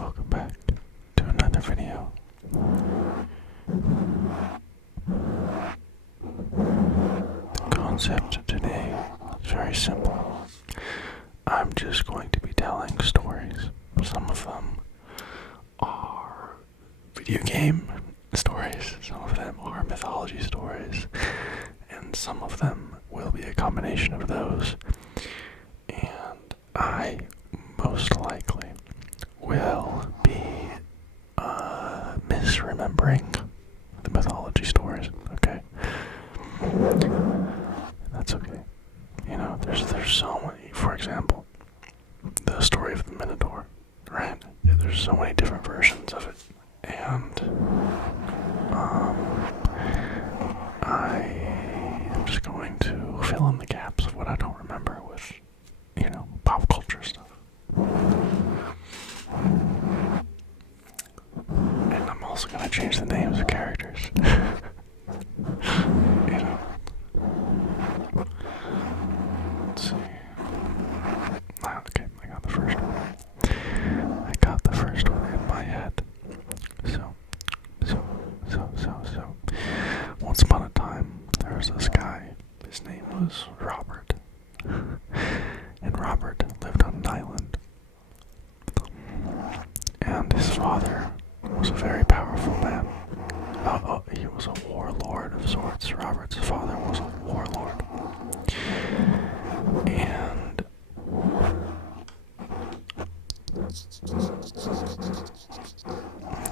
welcome back to another video. The concept today is very simple. I'm just going to be telling stories. Some of them are video game stories, some of them are mythology stories, and some of them will be a combination of those. And I most likely will be misremembering the mythology stories, okay? That's okay. You know, there's so many. For example, the story of the Minotaur, right? There's so many different versions of it, and I am just going to fill in the gaps of what I don't remember with, pop culture stuff. And I'm also going to change the names of characters. Let's see. Okay, I got the first one. In my head. So. Once upon a time, there was this guy. His name was Robert. And Robert lived on an island. And his father was a very powerful man. He was a warlord of sorts. Robert's father was a warlord. And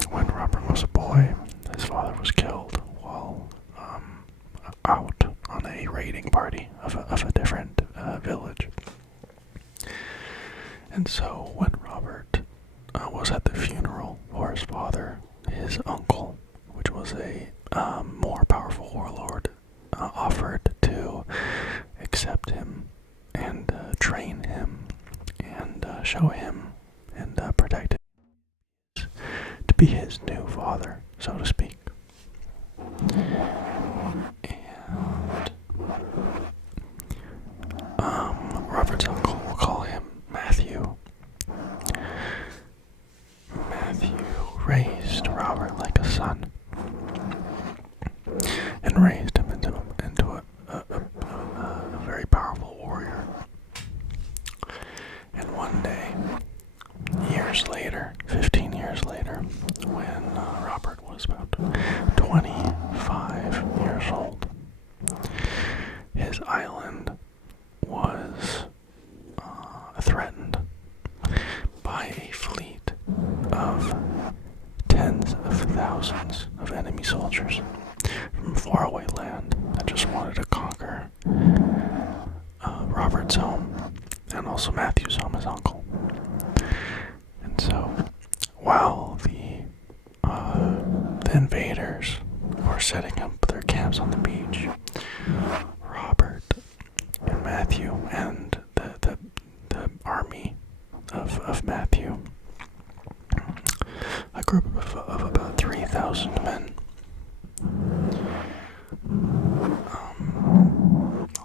when Robert was a boy, his father was killed while out on a raiding party of a different village. And so when Robert was at the funeral for his father, his uncle, which was a more powerful warlord, offered to accept him and train him and show him and protect him to be his new father, so to speak. And Robert's uncle, we'll call him Matthew. Matthew raised Robert like a son and raised him into a very powerful warrior. And one day, years later, 15 years later, when Robert was about 25 years old, his island was threatened by a fleet of tens of thousands of enemy soldiers from faraway land that just wanted to conquer Robert's home and also Matthew's home, his uncle. And so, while the invaders were setting up their camps on the beach, Robert and Matthew and the army of Matthew, a group of about 3,000 men,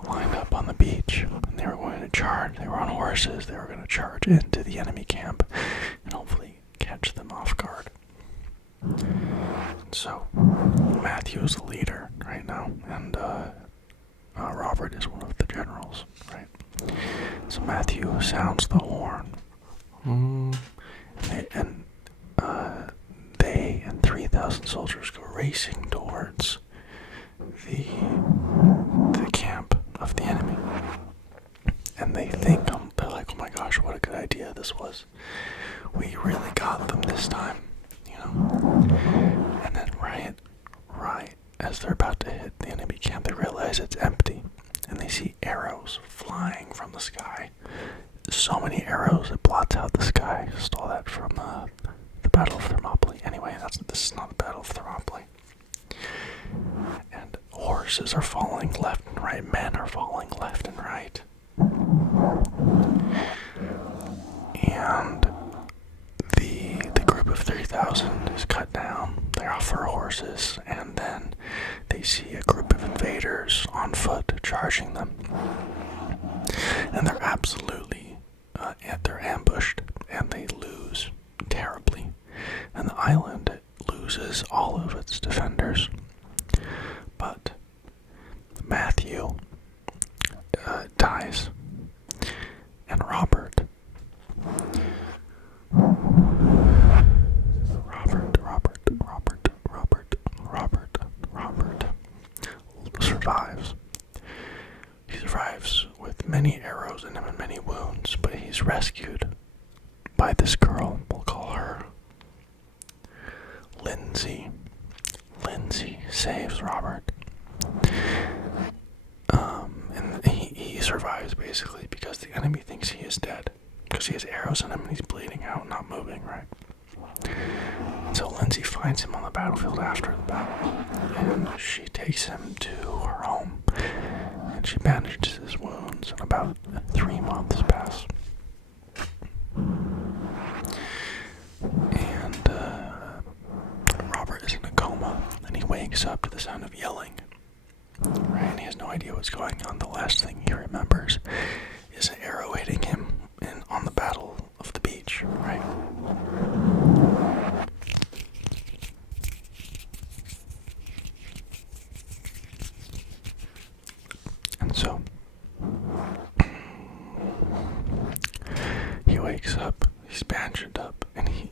lined up on the beach, and they were going to charge. They were on horses. They were going to charge into the enemy camp and hopefully catch them off guard. So Matthew is the leader right now, and Robert is one of the generals, right? So Matthew sounds the horn, and they and 3,000 soldiers go racing towards the camp of the enemy. And they think, they're like, oh my gosh, what a good idea this was. We really got them this time, And then right as they're about to hit the enemy camp, they realize it's empty. And they see arrows flying from the sky. So many arrows, it blots out the sky. Stole that from the Battle of Thermopylae. Anyway, this is not the Battle of Thermopylae. And horses are falling left and right. Men are falling left and right. And the group of 3,000 is cut down. They're off their horses, and then they see a group of invaders on foot charging them. And they're absolutely they're ambushed, and they lose terribly. lose all of its defenders. But Matthew dies, and Robert survives. He survives with many arrows in him and many wounds, but he's rescued by this girl. We'll call her Lindsay. Lindsay saves Robert. And he survives basically because the enemy thinks he is dead. Because he has arrows in him and he's bleeding out, not moving, right? So Lindsay finds him on the battlefield after the battle, and she takes him to her home, and she bandages his wounds, and about 3 months pass. And Robert is in a coma, and he wakes up to the sound of yelling. Right, and he has no idea what's going on. The last thing he remembers is an arrow hitting him on the battle of the beach, right? And so he wakes up, he's bandaged up, and he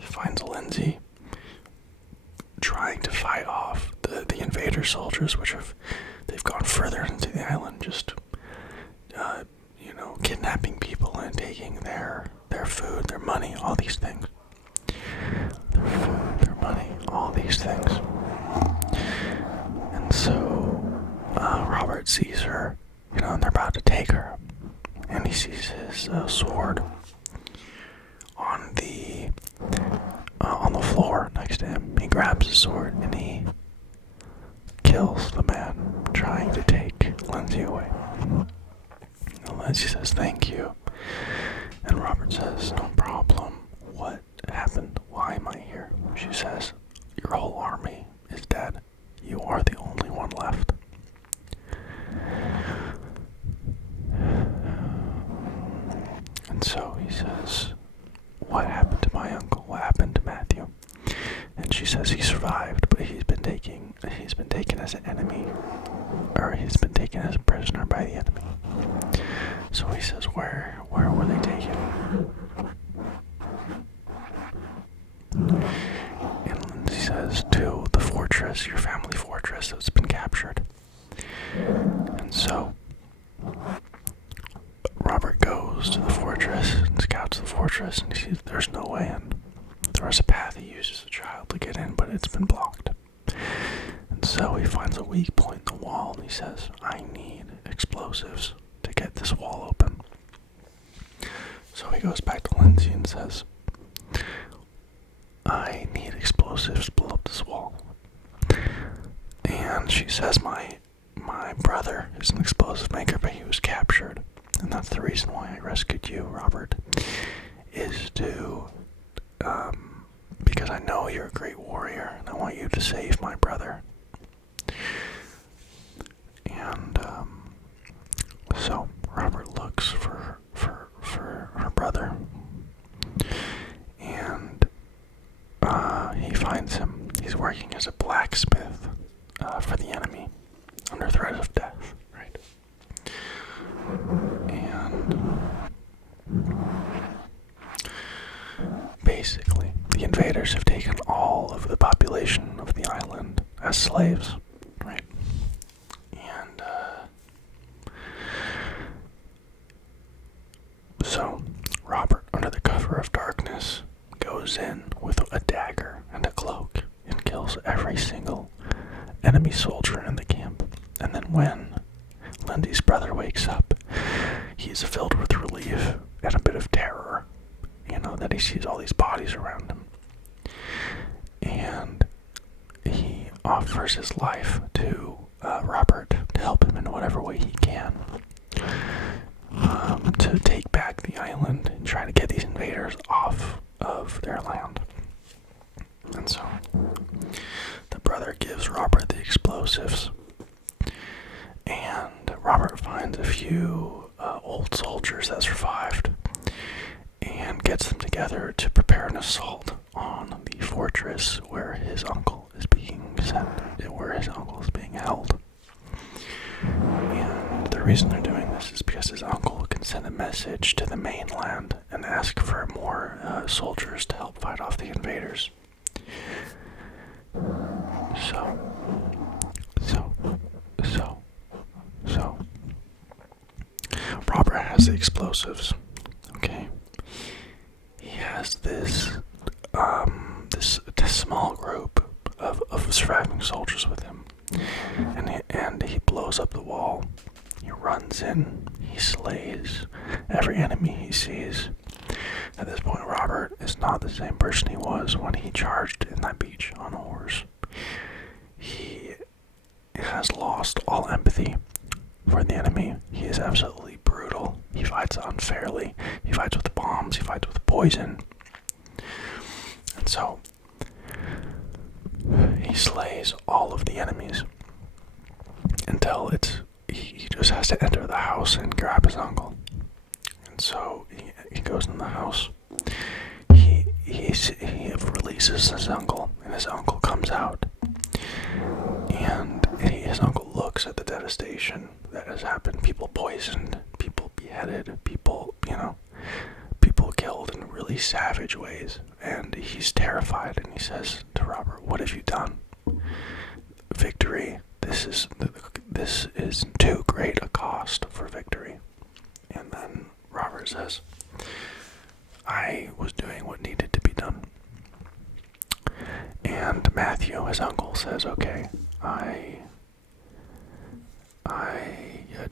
finds Lindsay trying to fight off the invader soldiers, they've gone further into the island, just kidnapping people and taking their food, their money, all these things. Their food, their money, all these things. And so Robert sees her, and they're about to take her, and he sees his sword on the floor next to him. He grabs his sword and he kills the man trying to take Lindsay away. And Lindsay says, "Thank you." And Robert says, "No problem. What happened? Why am I here?" She says, "Your whole army is dead. You are the only one left." And so he says, "What happened to my uncle? What happened to Matthew?" And she says he survived, but he's been taken as an enemy, or he's been taken as a prisoner by the enemy. So he says, where were they taken? And Lindsay says, to the fortress, your family fortress that's been captured. And so Robert goes to the fortress and scouts the fortress, and he sees there's no way in. There was a path he used as a child to get in, but it's been blocked. And so he finds a weak point in the wall, and he says, I need explosives to get this wall open. So he goes back to Lindsay and says, I need explosives to blow up this wall. And she says, my brother is an explosive maker, but he was captured. And that's the reason why I rescued you, Robert, is to, because I know you're a great warrior, and I want you to save my brother. And, so Robert looks for her brother, and, he finds him. He's working as a blacksmith, for the enemy, under threat of death, right? And basically, the invaders have taken all of the population of the island as slaves, right? And so Robert, under the cover of darkness, goes in with a dagger and a cloak and kills every single enemy soldier in the camp. And then when Lindy's brother wakes up, he's filled with relief and a bit of terror, that he sees all these bodies around him. And he offers his life to Robert to help him in whatever way he can, to take back the island and try to get these invaders off of their land. And so the brother gives Robert the explosives, and Robert finds a few old soldiers that survived and gets them together to prepare an assault on the fortress fortress where his uncle is being sent, where his uncle is being held. And the reason they're doing this is because his uncle can send a message to the mainland and ask for more soldiers to help fight off the invaders. So, Robert has the explosives. Okay, he has this small group of surviving soldiers with him, and he blows up the wall. He runs in. He slays every enemy he sees. At this point, Robert is not the same person he was when he charged in that beach on a horse. He has lost all empathy for the enemy. He is absolutely brutal. He fights unfairly. He fights with bombs. He fights with poison. And so, he slays all of the enemies until he just has to enter the house and grab his uncle. And so he goes in the house. He releases his uncle, and his uncle comes out. And his uncle looks at the devastation that has happened. People poisoned, people beheaded, people killed in really savage ways. And he's terrified, and he says to Robert, "What have you done? Victory. This is too great a cost for victory." And then Robert says, "I was doing what needed to be done." And Matthew, his uncle, says, "Okay, I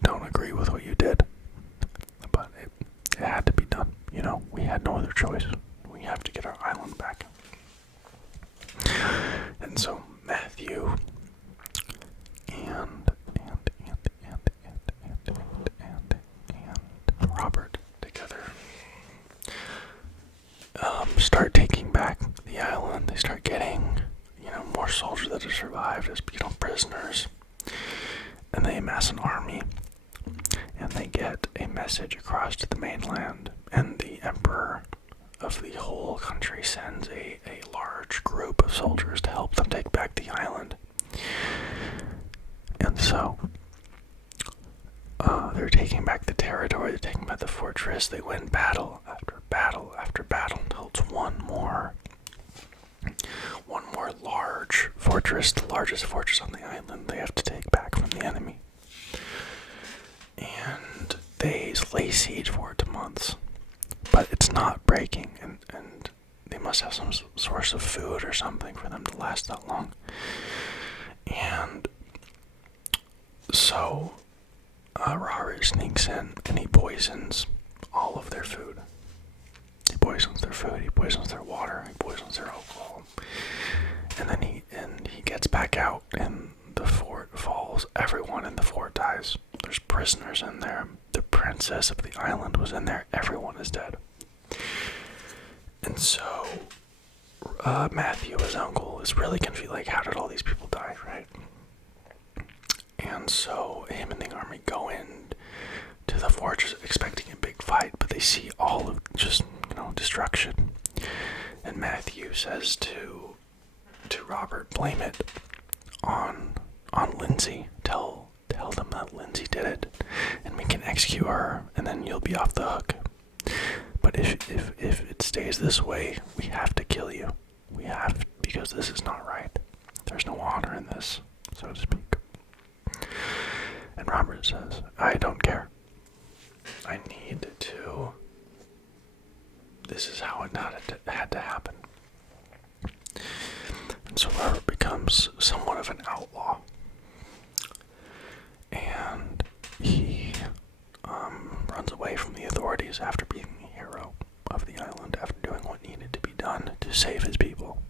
don't agree with what you did, but it had to be done. We had no other choice. We have to get our island back." And so Matthew and Robert together start taking back the island. They start getting more soldiers that have survived as prisoners, and they amass an army, and they get a message across to the mainland, and the emperor of the whole country sends a large group of soldiers to help them take back the island. And so they're taking back the territory, they're taking back the fortress. They win battle after battle after battle until it's one more large fortress, the largest fortress on the island they have to take back from the enemy. And they lay siege for it months, but it's not breaking, and they must have some source of food or something for them to last that long. And so Robert sneaks in and he poisons all of their food. He poisons their food, he poisons their water, he poisons their alcohol. And then he gets back out, and the fort falls. Everyone in the fort dies. There's prisoners in there. The princess of the island was in there. Everyone is dead. And so Matthew, his uncle, is really confused. Like, how did all these people die, right? And so him and the army go in to the fortress expecting a big fight, but they see all of just destruction. And Matthew says to Robert, blame it on Lindsay. Tell them that Lindsay did it, and we can execute her, and then you'll be off the hook. But if it stays this way, we have to kill you. We have, because this is not right. There's no honor in this, so to speak. And Robert says, "I don't care. I need to. This is how it had to happen." And so Robert becomes somewhat of an outlaw. And he runs away from the authorities after being the hero of the island, after doing what needed to be done to save his people.